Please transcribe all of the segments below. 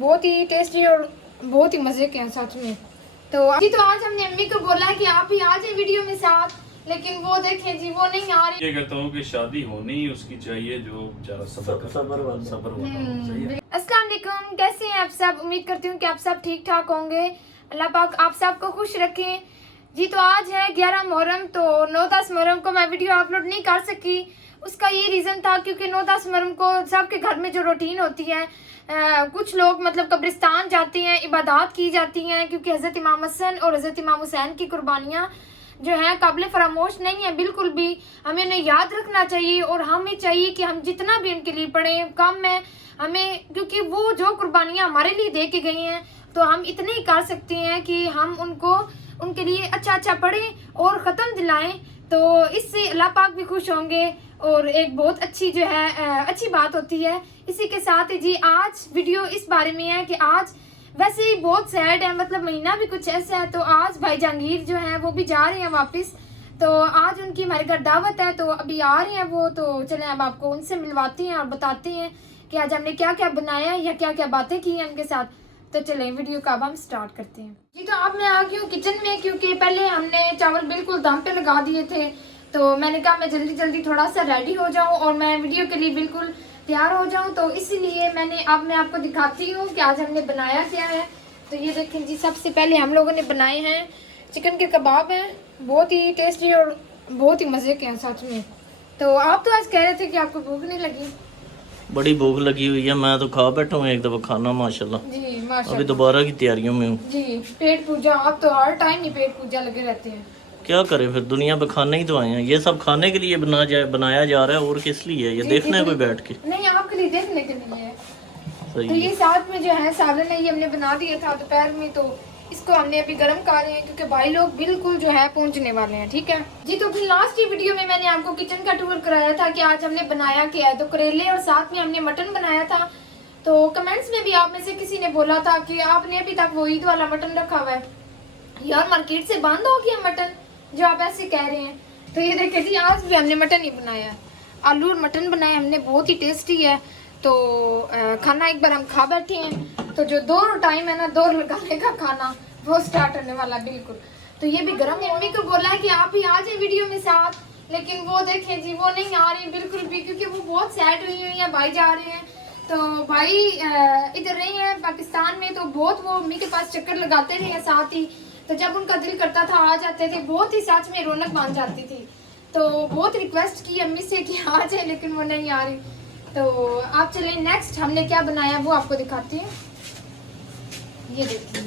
बहुत ही टेस्टी और बहुत ही मज़े के हैं सच में। तो आज हमने अम्मी को बोला कि आप ही आ जाए वीडियो में साथ, लेकिन वो देखें जी वो नहीं आ रही। ये कहता हूँ कि शादी होनी ही उसकी चाहिए जो बेचारा सबर वाला। अस्सलाम वालेकुम, कैसे हैं आप सब? उम्मीद करती हूँ कि आप सब ठीक ठाक होंगे। अल्लाह पाक आप सबको खुश रखें जी। तो आज है 11 मुहर्रम, तो 9-10 मुहर्रम को मैं वीडियो अपलोड नहीं कर सकी। उसका ये रीज़न था क्योंकि 9-10 मुहर्रम को सबके घर में जो रूटीन होती है, कुछ लोग मतलब कब्रिस्तान जाते हैं, इबादत की जाती हैं, क्योंकि हज़रत इमाम हसन और हज़रत इमाम हुसैन की कुर्बानियाँ जो है काबिल फरामोश नहीं है बिल्कुल भी। हमें उन्हें याद रखना चाहिए और हमें चाहिए कि हम जितना भी उनके लिए पढ़ें कम है हमें, क्योंकि वो जो कुर्बानियाँ हमारे लिए दे के गई हैं तो हम इतने ही कर सकते हैं कि हम उनके लिए अच्छा पढ़ें और ख़त्म दिलाएं। तो इससे अल्लाह पाक भी खुश होंगे और एक बहुत अच्छी जो है अच्छी बात होती है। इसी के साथ ही जी आज वीडियो इस बारे में है कि आज वैसे ही बहुत सैड है, मतलब महीना भी कुछ ऐसा है। तो आज भाई जहांगीर जो है वो भी जा रहे हैं वापस, तो आज उनकी हमारे घर दावत है, तो अभी आ रहे हैं वो। तो चलें अब आपको उनसे मिलवाते हैं और बताते हैं कि आज हमने क्या क्या बनाया है या क्या क्या बातें की हैं उनके साथ। तो चलें वीडियो का अब हम स्टार्ट करते हैं जी। तो अब मैं आ गई हूँ किचन में, क्योंकि पहले हमने चावल बिल्कुल दम पे लगा दिए थे, तो मैंने कहा मैं जल्दी थोड़ा सा रेडी हो जाऊँ और मैं वीडियो के लिए बिल्कुल तैयार हो जाऊँ। तो इसीलिए मैं आपको दिखाती हूँ कि आज हमने बनाया क्या है। तो ये देखें जी, सबसे पहले हम लोगों ने बनाए हैं चिकन के कबाब हैं, बहुत ही टेस्टी और बहुत ही मज़े के हैं सच में। तो आप तो आज कह रहे थे कि आपको भूख नहीं लगी। बड़ी भूख लगी हुई है, मैं तो खा बैठा हूँ एक दफ़ा खाना माशाल्लाह। जी माशाल्लाह। अभी दोबारा की तैयारियों में हूँ जी पेट पूजा, आप तो हर टाइम ही पेट पूजा लगे रहते हैं। क्या करें फिर, दुनिया पे खाने ही तो आए हैं। ये सब खाने के लिए बनाया जा रहा है, और किस लिए है? ये देखना है कोई बैठ के? नहीं, आपके लिए देखने के लिए है। सही तो है। ये साथ में जो है सालन है, ये हमने बना दिया था दोपहर में, तो इसको हमने अभी गर्म कर रहे हैं क्योंकि भाई लोग बिल्कुल जो है पहुंचने वाले हैं। ठीक है जी। तो फिर लास्ट की वीडियो में मैंने आपको किचन का टूर कराया था कि आज हमने बनाया क्या है। तो करेले और साथ में हमने मटन बनाया था। तो कमेंट्स में भी आप में से किसी ने बोला था कि आपने अभी तक वो ईद वाला मटन रखा हुआ है यार, मार्केट से बंद हो गया मटन, जो आप ऐसे कह रहे हैं। तो ये देखिए जी, आज भी हमने मटन ही बनाया, आलू और मटन बनाया हमने, बहुत ही टेस्टी है। तो खाना एक बार हम खा बैठे हैं, तो जो 2 टाइम है ना, 2 लगाने का खाना वो स्टार्ट होने वाला बिल्कुल। तो ये भी गर्म। मम्मी को बोला है कि आप ही आ जाए वीडियो में साथ, लेकिन वो देखें जी वो नहीं आ रही बिल्कुल भी, क्योंकि वो बहुत सैड हुई है। भाई जा रहे हैं, तो भाई इधर रहे हैं पाकिस्तान में, तो बहुत वो मम्मी के पास चक्कर लगाते रहे हैं साथ ही। तो जब उनका दिल करता था आ जाते थे, बहुत ही सच में रौनक बन जाती थी। तो बहुत रिक्वेस्ट की अम्मी से कि आ जाए, लेकिन वो नहीं आ रही। तो आप चलें नेक्स्ट हमने क्या बनाया वो आपको दिखाती हूँ। ये देखिए,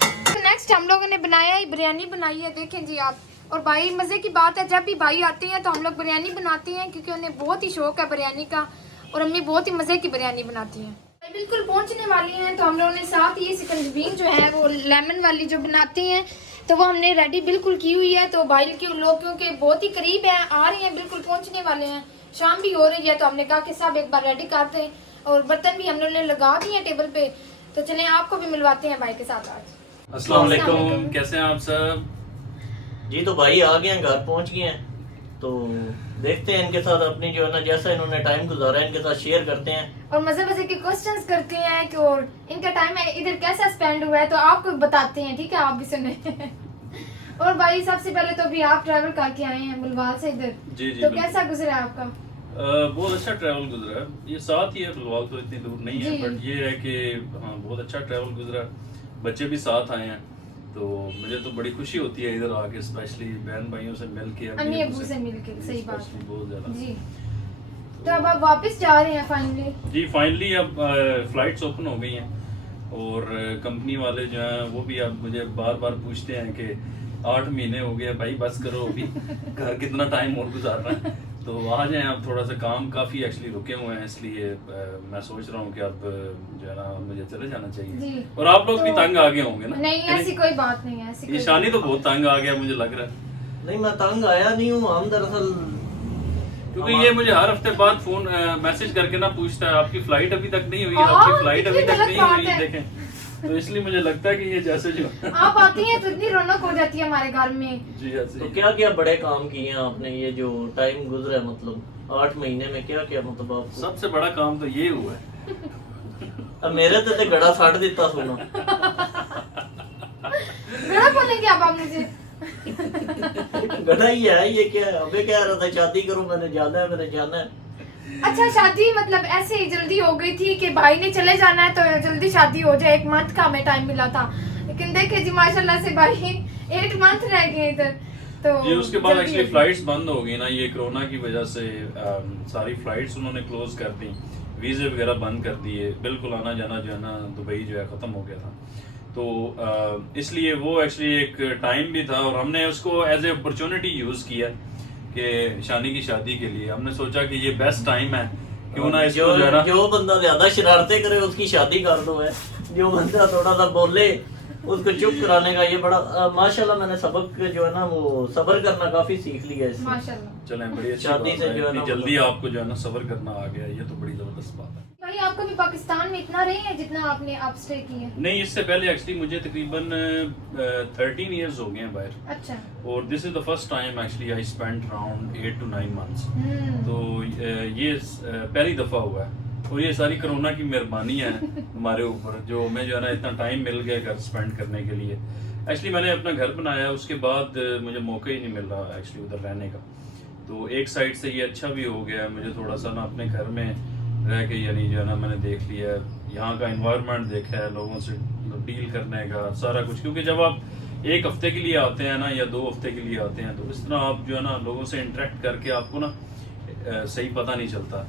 तो नेक्स्ट हम लोगों ने बनाया है बिरयानी बनाई है, देखें जी आप। और भाई मज़े की बात है, जब भी भाई आते हैं तो हम लोग बिरयानी बनाते हैं, क्योंकि उन्हें बहुत ही शौक है बिरयानी का, और अम्मी बहुत ही मज़े की बिरयानी बनाती हैं। बिल्कुल पहुंचने वाली हैं, तो हम लोगों ने साथ ही सिकंजबीन जो है वो लेमन वाली जो बनाती हैं, तो वो हमने रेडी बिल्कुल की हुई है। तो भाई के लोग क्योंकि बहुत ही करीब है, आ रही हैं, बिल्कुल पहुंचने वाले हैं, शाम भी हो रही है, तो हमने कहा कि सब एक बार रेडी करते हैं। और बर्तन भी हम लोगों ने लगा दिए हैं टेबल पे। तो चलें आपको भी मिलवाते हैं भाई के साथ आज। अस्सलाम वालेकुम, कैसे हैं आप सब? जी तो भाई आ गए हैं, घर पहुँच गए हैं, तो देखते हैं इनके साथ अपनी जो है ना, जैसा इन्होंने टाइम गुजारा है इनके साथ शेयर करते हैं और मजे के क्वेश्चंस करते हैं कि और इनका टाइम इधर कैसा स्पेंड हुआ है, तो आपको बताते हैं। ठीक है, आप भी सुने। और भाई सबसे पहले तो भी आप ट्रैवल करके आए हैं बुलवाल से इधर। जी तो कैसा गुजरा आपका? बहुत अच्छा ट्रैवल गुजरा है। ये साथ ही है, फिलहाल तो इतनी दूर नहीं है, बट ये है कि हाँ बहुत अच्छा ट्रैवल गुजरा। बच्चे भी साथ आए हैं, तो मुझे तो बड़ी खुशी होती है इधर आके, स्पेशली बहन भाइयों से मिल के, अम्मी अब्बू से मिल के। सही बात है, बहुत ज्यादा जी। तो अब आप वापस जा रहे हैं फाइनली? जी फाइनली अब फ्लाइट्स ओपन हो गई हैं, और कंपनी वाले जो हैं वो भी अब मुझे बार बार पूछते हैं कि 8 महीने हो गए भाई, बस करो अभी, घर कितना टाइम और गुजारना है। तो आ जाएं, अब थोड़ा सा काम काफ़ी एक्चुअली रुके हुए हैं, इसलिए मैं सोच रहा हूँ कि अब जो है ना मुझे चले जाना चाहिए जी। और आप लोग भी तंग आ गए होंगे ना? नहीं, ऐसी कोई बात नहीं है, ऐसी ईशानी तो बहुत तंग आ गया मुझे लग रहा है। नहीं मैं तंग आया नहीं हूँ, हम दरअसल क्योंकि ये मुझे हर हफ्ते बाद फोन मैसेज करके ना पूछता है आपकी फ्लाइट अभी तक नहीं हुई, आपकी फ्लाइट अभी तक नहीं हुई, देखें। तो इसलिए मुझे लगता है कि ये जैसे जो आप आती हैं तो इतनी रौनक हो जाती है हमारे घर में। जी ऐसे तो क्या क्या बड़े काम किए हैं आपने, ये जो टाइम गुजरा है, मतलब 8 महीने में क्या क्या, मतलब आपको सबसे बड़ा काम तो ये हुआ है अब मेरे ते गड़ा साड़ दिता सुनो। गड़ा बोलेंगे आप मुझे? गड़ा ही है ये, क्या है? अबे कह रहा था शादी करो, मैंने जाना है, मैंने जाना है। अच्छा, शादी मतलब ऐसे ही जल्दी हो गई थी कि भाई ने चले जाना है तो जल्दी शादी हो जाए, 1 मंथ का हमें टाइम मिला था, लेकिन देखे जी माशाल्लाह से भाई 8 मंथ रह गए इधर। तो ये उसके बाद एक्चुअली फ्लाइट्स बंद हो गई ना, ये कोरोना की वजह से सारी फ्लाइट्स उन्होंने क्लोज कर दी, वीज़े वगैरह बंद कर दिए, बिल्कुल आना जाना जो है ना दुबई जो है ख़त्म हो गया था। तो इसलिए वो एक्चुअली एक टाइम भी था और हमने उसको एज ए अपॉर्चुनिटी यूज़ किया कि शानी की शादी के लिए हमने सोचा कि ये बेस्ट टाइम है, क्यों ना इसको जो है ना, जो बंदा ज्यादा शरारतें करे उसकी शादी कर दो है, जो बंदा थोड़ा सा बोले उसको चुप कराने का, ये बड़ा माशाल्लाह मैंने सबक जो है ना वो सब्र करना काफी सीख लिया है इससे। माशाल्लाह। चलें बड़ी अच्छी शादी बात से है, जो है ना इतनी जल्दी आपको जो है ना सब्र करना आ गया, ये तो बड़ी जबरदस्त बात है। भाई आप कभी पाकिस्तान में इतना रहे हैं जितना आपने आप स्टे किए हैं? नहीं, इससे पहले एक्चुअली मुझे तकरीबन 13 इयर्स हो गए हैं बाहर, अच्छा। और this is the first time actually I spent around 8 to 9 months। तो ये पहली दफ़ा हुआ है और ये सारी कोरोना की मेहरबानी है हमारे ऊपर, जो हमें जो है ना इतना टाइम मिल गया घर स्पेंड करने के लिए। एक्चुअली मैंने अपना घर बनाया, उसके बाद मुझे मौका ही नहीं मिल रहा एक्चुअली उधर रहने का, तो एक साइड से ये अच्छा भी हो गया है मुझे थोड़ा सा ना अपने घर में रह के, यानी जो है ना मैंने देख लिया है यहाँ का एनवायरनमेंट, देखा है लोगों से डील करने का सारा कुछ, क्योंकि जब आप 1 हफ्ते के लिए आते हैं ना या 2 हफ्ते के लिए आते हैं तो इस तरह आप जो है ना लोगों से इंटरेक्ट करके आपको ना सही पता नहीं चलता।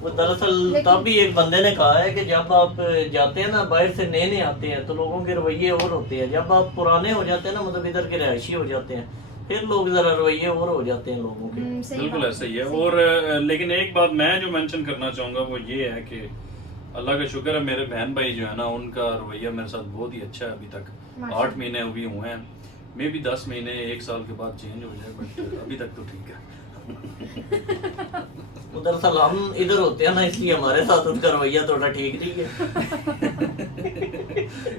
वो दरअसल तब भी एक बंदे ने कहा है कि जब आप जाते हैं ना बाहर से नए नए आते हैं तो लोगों के रवैये और होते हैं, जब आप पुराने हो जाते हैं ना मतलब इधर के रहायशी हो जाते हैं फिर लोग जरा रवैये और हो जाते हैं लोगों के। बिल्कुल ऐसा ही है। और लेकिन एक बात मैं जो मेंशन करना चाहूँगा वो ये है कि अल्लाह का शुक्र है मेरे बहन भाई जो है ना उनका रवैया मेरे साथ बहुत ही अच्छा है अभी तक। 8 महीने अभी हुए हैं, मे भी 10 महीने 1 साल के बाद चेंज हो जाए, बट अभी तक तो ठीक है। दरअसल हम इधर होते हैं ना इसलिए हमारे साथ उनका रवैया थोड़ा ठीक नहीं है।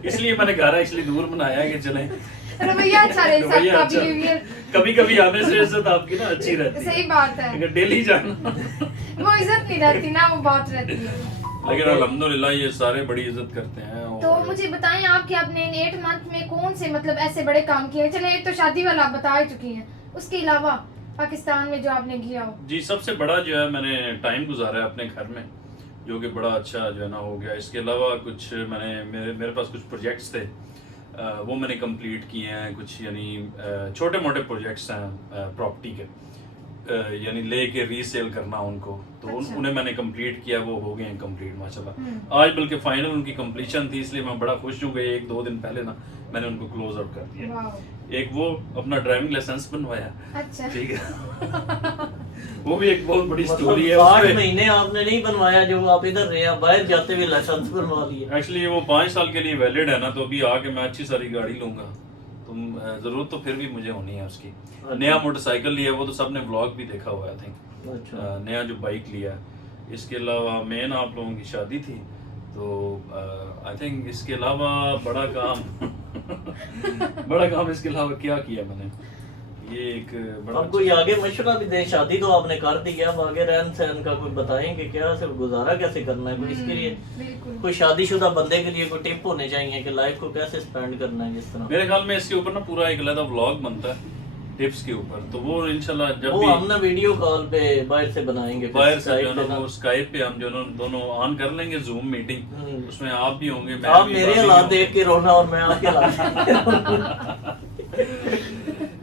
इसलिए मैंने घर इसलिए दूर बनाया है कि चले रवैया अच्छा रहे सबका, बिहेवियर कभी कभी आने से इज्जत आपकी ना अच्छी रहती है। सही बात है, अगर डेली जाना वो इज्जत नहीं रहती ना, वो बात रहती है। लेकिन अल्हम्दुलिल्लाह ये सारे बड़ी इज्जत करते हैं। और तो मुझे बताएं आप कि आपने इन 8 मंथ में कौन से मतलब ऐसे बड़े काम किए? चले एक तो शादी वाला आप बता ही चुकी हैं, उसके अलावा पाकिस्तान में जो आपने किया हो। जी सबसे बड़ा जो है मैंने टाइम गुजारा है अपने घर में, जो कि बड़ा अच्छा जो है ना हो गया। इसके अलावा कुछ मेरे पास कुछ प्रोजेक्ट्स थे वो मैंने कंप्लीट किए हैं, कुछ यानी छोटे मोटे प्रोजेक्ट्स हैं प्रॉपर्टी के, यानी लेके रीसेल करना उनको, तो अच्छा। उन्हें मैंने कंप्लीट किया, वो हो गए हैं कंप्लीट माशाल्लाह। आज बल्कि फाइनल उनकी कंप्लीशन थी, इसलिए मैं बड़ा खुश हूँ कि 1-2 दिन पहले ना मैंने उनको क्लोज आउट कर दिया। एक वो अपना ड्राइविंग लाइसेंस बनवाया, अच्छा ठीक है वो भी एक बहुत बड़ी स्टोरी है। 8 महीने आपने नहीं बनवाया जो आप इधर रहे हैं, बाहर जाते हुए लाइसेंस बनवा लिया। एक्चुअली वो 5 साल के लिए वैलिड है ना, तो अभी आके मैं अच्छी सारी गाड़ी लूंगा, तो जरूरत तो फिर भी मुझे होनी है उसकी। नया मोटरसाइकिल लिया, वो तो सबने व्लॉग भी देखा हुआ है, आई थिंक नया जो बाइक लिया। इसके अलावा मेन आप लोगों की शादी थी, तो आई थिंक इसके अलावा बड़ा काम बड़ा काम इसके अलावा क्या किया मैंने, ये एक बड़ा अब कोई आगे मशवरा भी दें, शादी तो आपने कर दी है, अब आगे रहन सहन का कोई बताएंगे क्या, सिर्फ गुजारा कैसे करना है, कोई इसके लिए बिल्कुल कोई शादीशुदा बंदे के लिए कोई टिप होने चाहिए कि लाइफ को कैसे स्पेंड करना है जिस तरह। मेरे ख्याल में इसके ऊपर ना पूरा एक अलग व्लॉग बनता है टिप्स के ऊपर, तो वो इंशाल्लाह जब वो भी हम ना वीडियो कॉल पे बाहर से बनाएंगे, बाहर से जो है ना वो स्काइप पे हम दोनों ऑन कर लेंगे जूम मीटिंग, उसमें आप भी होंगे, मैं आप भी, मेरे भाभी हालात भी देख के रोना और मैं आपके हालात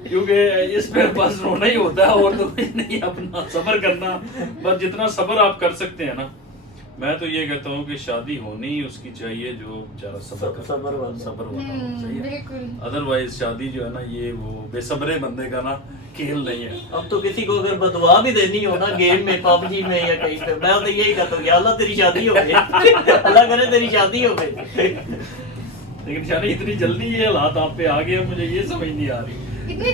क्योंकि इसमें बस रोना ही होता है और तो कुछ नहीं, अपना सब्र करना, बस जितना सब्र आप कर सकते हैं ना। मैं तो ये कहता हूँ कि शादी होनी उसकी चाहिए जो बेचारा सब्र वाला सही है, बिल्कुल। अदरवाइज शादी जो है ना ये वो बेसब्रे बंदे का ना खेल नहीं है। अब तो किसी को अगर बदवा भी देनी हो ना गेम में, पबजी में या कहीं पे, मैं तो यही कहता हूँ अल्लाह तेरी शादी हो गई अल्लाह करे तेरी शादी हो गई। लेकिन शादी इतनी जल्दी ये हालात आप पे आ गए, मुझे ये समझ नहीं आ रही, इतनी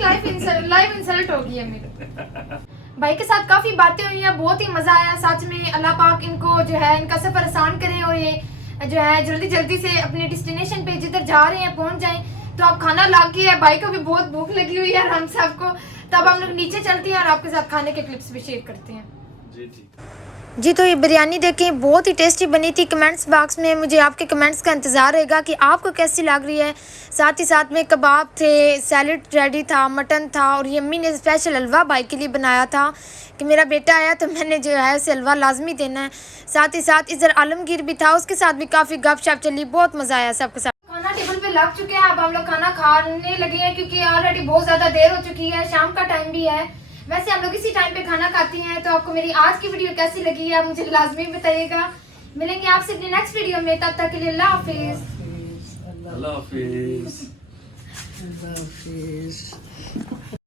लाइफ इंसल्ट हो गई है मेरे। भाई के साथ काफी बातें हुई हैं, बहुत ही मजा आया सच में। अल्लाह पाक इनको जो है इनका सफर आसान करें और ये जो है जल्दी जल्दी से अपने डेस्टिनेशन पे जिधर जा रहे हैं पहुंच जाएं। तो आप खाना ला के, भाई को भी बहुत भूख लगी हुई है और हम सबको, तब हम लोग नीचे चलते हैं और आपके साथ खाने के क्लिप्स भी शेयर करते हैं। जी ठीक। जी तो ये बिरयानी देखें बहुत ही टेस्टी बनी थी। कमेंट्स बॉक्स में मुझे आपके कमेंट्स का इंतज़ार रहेगा कि आपको कैसी लग रही है। साथ ही साथ में कबाब थे, सैलड रेडी था, मटन था और ये अम्मी ने स्पेशल हलवा भाई के लिए बनाया था कि मेरा बेटा आया तो मैंने जो है उसे हलवा लाजमी देना है। साथ ही साथ इधर आलमगीर भी था, उसके साथ भी काफ़ी गपशप चली, बहुत मज़ा आया सबके साथ। खाना टेबल पे लग चुके हैं, अब हम लोग खाना खाने लगे हैं क्योंकि ऑलरेडी बहुत ज़्यादा देर हो चुकी है, शाम का टाइम भी है। वैसे हम लोग इसी टाइम पे खाना खाते हैं। तो आपको मेरी आज की वीडियो कैसी लगी है मुझे लाजमी बताइएगा। मिलेंगे आपसे अपनी नेक्स्ट वीडियो में, तब तक के लिए अल्लाह हाफिज। अल्लाह हाफिज। अल्लाह हाफिज।